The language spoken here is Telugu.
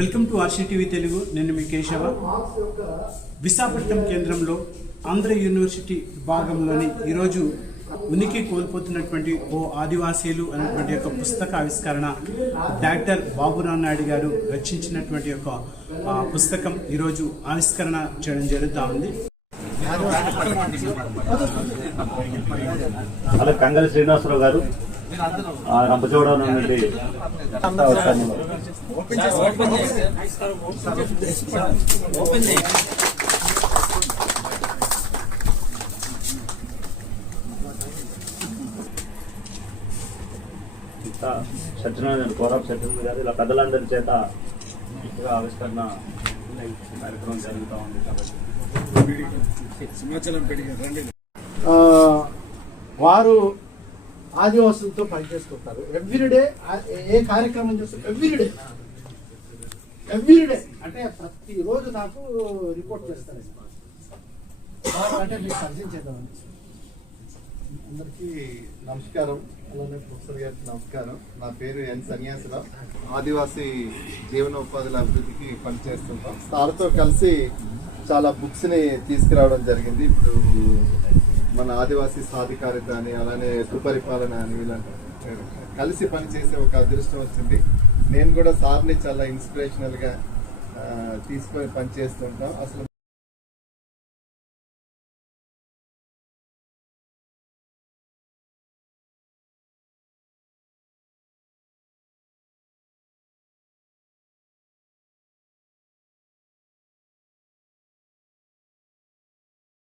Welcome to RC TV Telugu. నేను మీ కేశవ. విశాఖపట్నం కేంద్రంలో ఆంధ్ర యూనివర్సిటీ విభాగంలోని ఈరోజు ఉనికి కోల్పోతున్నటువంటి ఓ ఆదివాసీలు అనేటువంటి యొక్క పుస్తక ఆవిష్కరణ డాక్టర్ బాబురావు నాయుడు గారు రచించినటువంటి యొక్క పుస్తకం ఈరోజు ఆవిష్కరణ చేయడం జరుగుతూ ఉంది. అలా కంగలి శ్రీనివాసరావు గారు. రంపచోడవరం నుండి సత్యనారాయణ కోరాపు సత్యనారాయణ గారు ఇలా పెద్దలందరి చేత ఆవిష్కరణ కార్యక్రమం జరుగుతూ ఉంది కాబట్టి ఆ, వారు ఆదివాసులతో పనిచేస్తుంటారు. ఎవ్రీడే ఏ కార్యక్రమం చేస్తారు ఎవ్రీడే ఎవ్రీడే అంటే ప్రతిరోజు నాకు రిపోర్ట్ చేస్తారు. అంటే మీకు పరిచయం చేద్దామని అందరికీ నమస్కారం. అలానే ప్రొఫెసర్ గారికి నమస్కారం. నా పేరు ఎన్ సన్యాసరావు. ఆదివాసీ జీవనోపాధుల అభివృద్ధికి పనిచేస్తుంటాం. సార్తో కలిసి చాలా బుక్స్ని తీసుకురావడం జరిగింది. ఇప్పుడు మన ఆదివాసీ సాధికారిత అని అలానే సుపరిపాలన అని ఇలాంటి కలిసి పనిచేసే ఒక అదృష్టం వచ్చింది. నేను కూడా సార్ని చాలా ఇన్స్పిరేషనల్గా తీసుకొని పనిచేస్తుంటాం. అసలు